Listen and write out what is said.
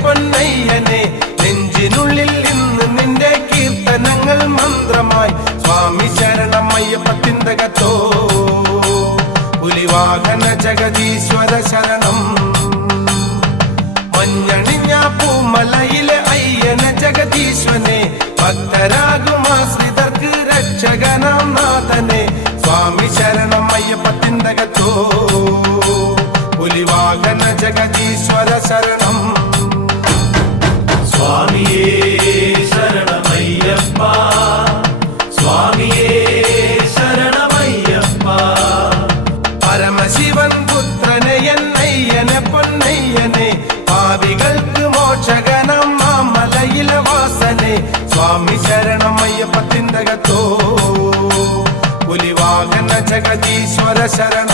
പൊന്നയ്യനെ നെഞ്ചിനുള്ളിൽ ഇന്ന് നിന്റെ കീർത്തനങ്ങൾ മന്ത്രമായി സ്വാമി ശരണമയ്യപ്പത്തിന്തകത്തോ പുലിവാഹന ജഗദീശ്വര ശരണം മഞ്ഞണിഞ്ഞ പൂമലയിലെ അയ്യന ജഗദീശ്വനെ ഭക്തരാകുമാശ്രിതർക്ക് രക്ഷകനാം നാഥനെ സ്വാമി ശരണമയ്യപ്പത്തിന്തകത്തോ പുലിവാഹന ജഗദീശ്വര ശരണം സ്വാമിയേ ശരണമയ്യപ്പ സ്വാമിയേ ശരണമയ്യപ്പ പരമശിവൻ പുത്രനെ എന്നയ്യനെ പൊന്നയ്യനെ പാപികൾക്ക് മോക്ഷകനം മാമലയിലെ വാസനെ സ്വാമി ശരണമയ്യപ്പത്തിന്തകത്തോ പുലിവാഹന ജഗദീശ്വര ശരണം